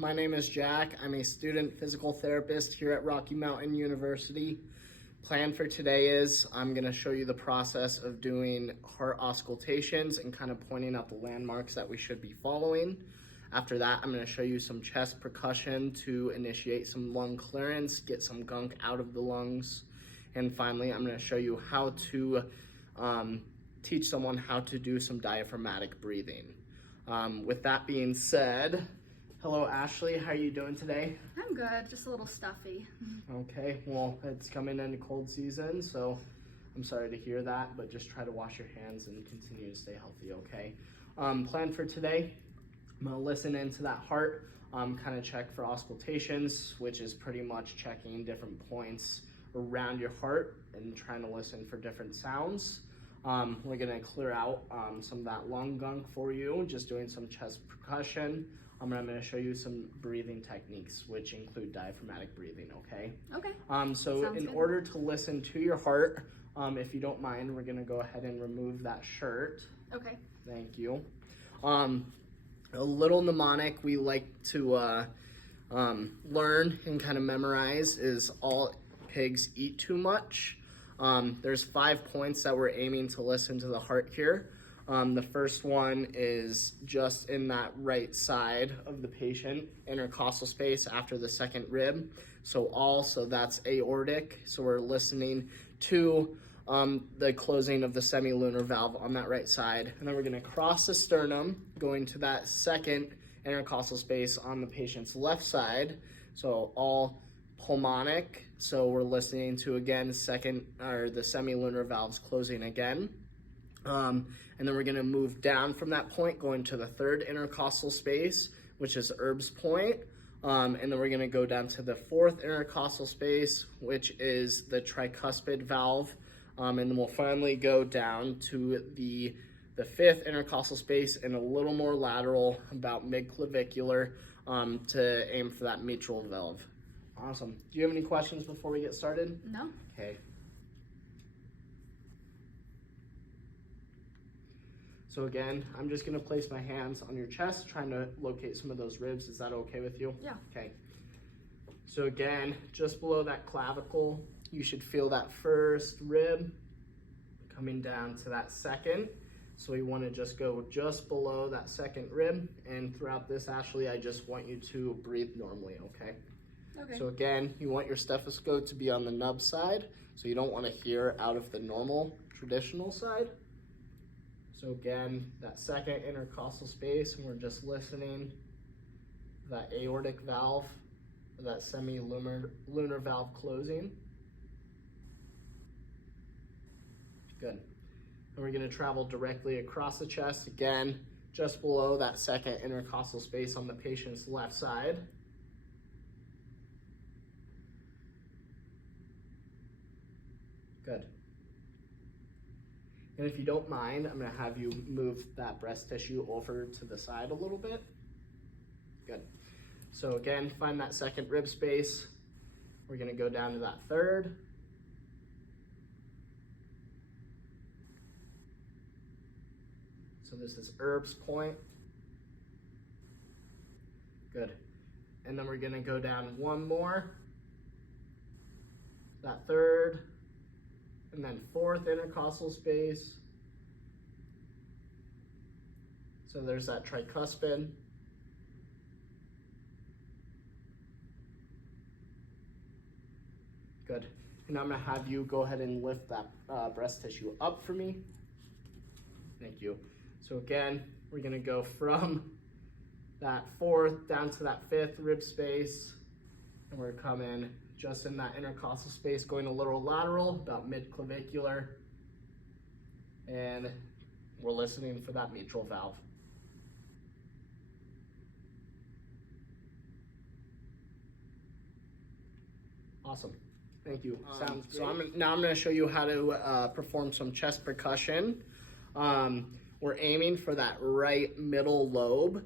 my name is Jack. I'm a student physical therapist here at Rocky Mountain University. Plan for today is I'm going to show you the process of doing heart auscultations and kind of pointing out the landmarks that we should be following. After that, I'm going to show you some chest percussion to initiate some lung clearance, get some gunk out of the lungs. And finally, I'm going to show you how to teach someone how to do some diaphragmatic breathing. With that being said, hello Ashley, how are you doing today? I'm good, just a little stuffy. Okay, well, it's coming into cold season, so I'm sorry to hear that, but just try to wash your hands and continue to stay healthy, okay? Plan for today, I'm gonna listen into that heart, kind of check for auscultations, which is pretty much checking different points around your heart and trying to listen for different sounds. We're gonna clear out some of that lung gunk for you, just doing some chest percussion. I'm gonna show you some breathing techniques, which include diaphragmatic breathing, okay? Okay. So Sounds in good. order to listen to your heart, if you don't mind, we're gonna go ahead and remove that shirt. Okay. Thank you. A little mnemonic we like to learn and kind of memorize is all pigs eat too much. There's 5 points that we're aiming to listen to the heart here. The first one is just in that right side of the patient, intercostal space after the second rib. So that's aortic. So we're listening to the closing of the semilunar valve on that right side. And then we're gonna cross the sternum, going to that second intercostal space on the patient's left side. So all pulmonic. So we're listening to, again, the semilunar valves closing again. And then we're gonna move down from that point, going to the third intercostal space, which is Erb's point. And then we're gonna go down to the fourth intercostal space, which is the tricuspid valve. And then we'll finally go down to the fifth intercostal space and a little more lateral, about mid-clavicular, to aim for that mitral valve. Awesome. Do you have any questions before we get started? No. Okay. So again, I'm just gonna place my hands on your chest, trying to locate some of those ribs. Is that okay with you? Yeah. Okay. So again, just below that clavicle, you should feel that first rib coming down to that second. So we wanna just go just below that second rib. And throughout this, Ashley, I just want you to breathe normally, okay? Okay. So again, you want your stethoscope to be on the nub side, so you don't want to hear out of the normal, traditional side. So again, that second intercostal space, and we're just listening to that aortic valve, that semilunar valve closing. Good. And we're going to travel directly across the chest, again, just below that second intercostal space on the patient's left side. Good. And if you don't mind, I'm gonna have you move that breast tissue over to the side a little bit. Good. So again, find that second rib space. We're gonna go down to that third. So this is Erb's point. Good. And then we're gonna go down one more. That third. And then fourth intercostal space. So there's that tricuspid. Good. And I'm gonna have you go ahead and lift that breast tissue up for me. Thank you. So again, we're gonna go from that fourth down to that fifth rib space. And we're coming just in that intercostal space, going a little lateral, about mid-clavicular. And we're listening for that mitral valve. Awesome, thank you. Sounds great. So now I'm gonna show you how to perform some chest percussion. We're aiming for that right middle lobe.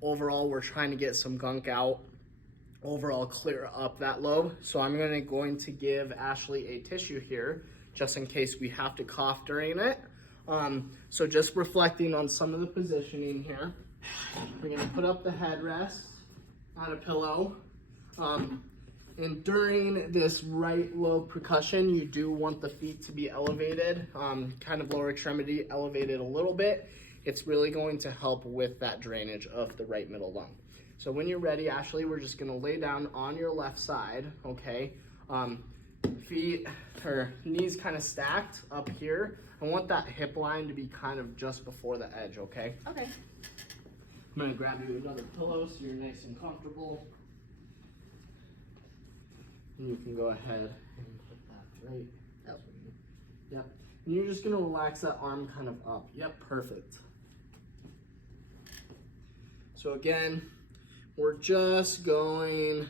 Overall, we're trying to get some gunk out. Overall, clear up that lobe. So I'm going to give Ashley a tissue here, just in case we have to cough during it. So just reflecting on some of the positioning here. We're gonna put up the headrest, on a pillow. And during this right lobe percussion, you do want the feet to be elevated, kind of lower extremity elevated a little bit. It's really going to help with that drainage of the right middle lung. So when you're ready, Ashley, we're just gonna lay down on your left side, okay? Feet or knees kind of stacked up here. I want that hip line to be kind of just before the edge, okay? Okay. I'm gonna grab you another pillow so you're nice and comfortable. And you can go ahead and put that right. Oh. Yep. And you're just gonna relax that arm kind of up. Yep, perfect. So again, we're just going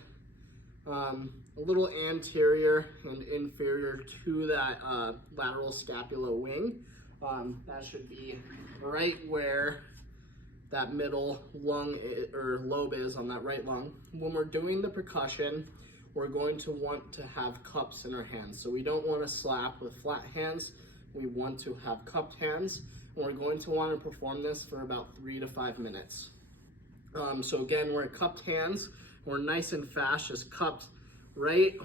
a little anterior and inferior to that lateral scapula wing. That should be right where that middle lung or lobe is on that right lung. When we're doing the percussion, we're going to want to have cups in our hands. So we don't want to slap with flat hands. We want to have cupped hands. And we're going to want to perform this for about 3 to 5 minutes. So again, we're at cupped hands. We're nice and fast, just cupped right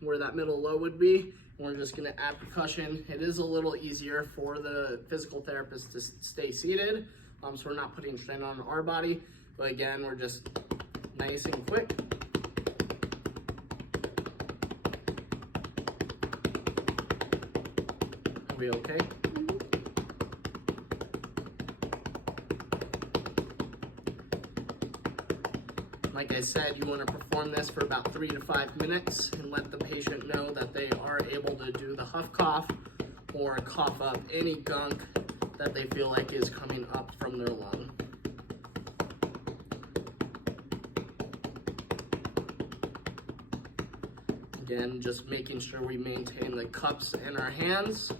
where that middle lobe would be. And we're just gonna add percussion. It is a little easier for the physical therapist to stay seated. So we're not putting strain on our body. But again, we're just nice and quick. Are we okay? Like I said, you want to perform this for about 3 to 5 minutes and let the patient know that they are able to do the huff cough or cough up any gunk that they feel like is coming up from their lung. Again, just making sure we maintain the cups in our hands.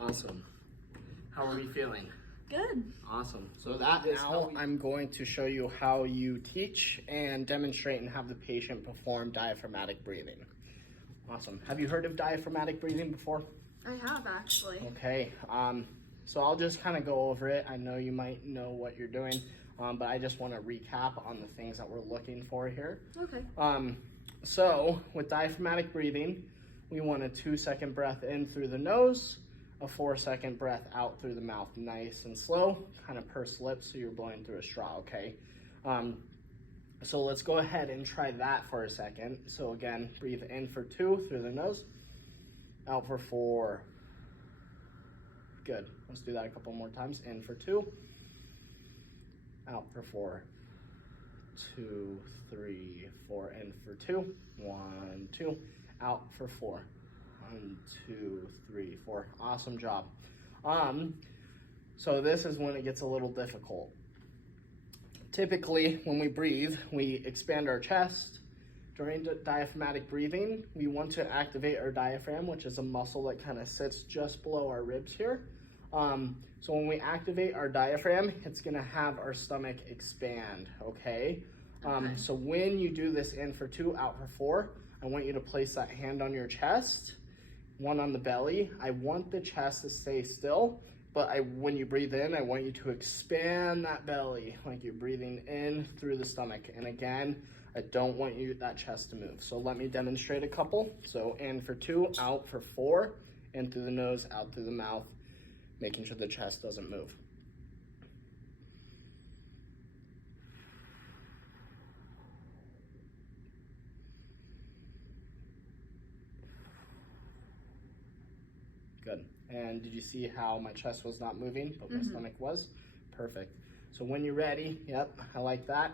Awesome. How are we feeling? Good. Awesome. So that is now I'm going to show you how you teach and demonstrate and have the patient perform diaphragmatic breathing. Awesome. Have you heard of diaphragmatic breathing before? I have actually. Okay. So I'll just kind of go over it. I know you might know what you're doing, but I just want to recap on the things that we're looking for here. Okay. So with diaphragmatic breathing, we want a 2-second breath in through the nose, a 4-second breath out through the mouth, nice and slow, kind of pursed lips so you're blowing through a straw, okay? So let's go ahead and try that for a second. So again, breathe in for 2 through the nose, out for 4. Good, let's do that a couple more times. In for 2, out for 4, 2, 3, 4, in for 2, 1, 2, out for 4. 1, 2, 3, 4. Awesome job. So this is when it gets a little difficult. Typically, when we breathe, we expand our chest. During diaphragmatic breathing, we want to activate our diaphragm, which is a muscle that kind of sits just below our ribs here. So when we activate our diaphragm, it's gonna have our stomach expand, okay? So when you do this in for 2, out for 4, I want you to place that hand on your chest, one on the belly. I want the chest to stay still, but when you breathe in, I want you to expand that belly, like you're breathing in through the stomach. And again, I don't want that chest to move. So let me demonstrate a couple. So in for 2, out for 4, in through the nose, out through the mouth, making sure the chest doesn't move. Good. And did you see how my chest was not moving, but my stomach was? Perfect. So when you're ready, yep, I like that.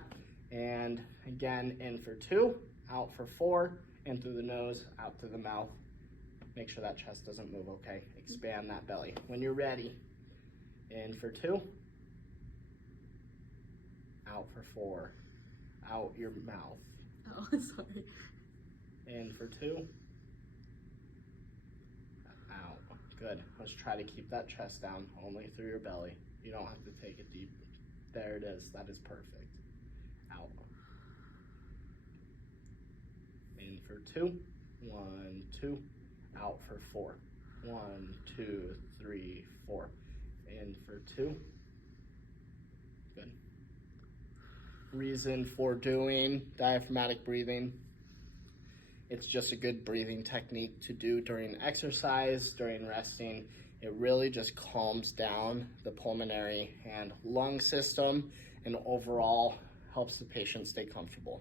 And again, in for 2, out for 4, in through the nose, out through the mouth. Make sure that chest doesn't move, okay? Expand that belly. When you're ready, in for 2, out for 4, out your mouth. Oh, sorry. In for 2, out. Good. Let's try to keep that chest down only through your belly. You don't have to take it deep. There it is. That is perfect. Out. In for 2, 1, 2, out for 4. 1, 2, 3, 4. In for 2. Good. Reason for doing diaphragmatic breathing. It's just a good breathing technique to do during exercise, during resting. It really just calms down the pulmonary and lung system and overall helps the patient stay comfortable.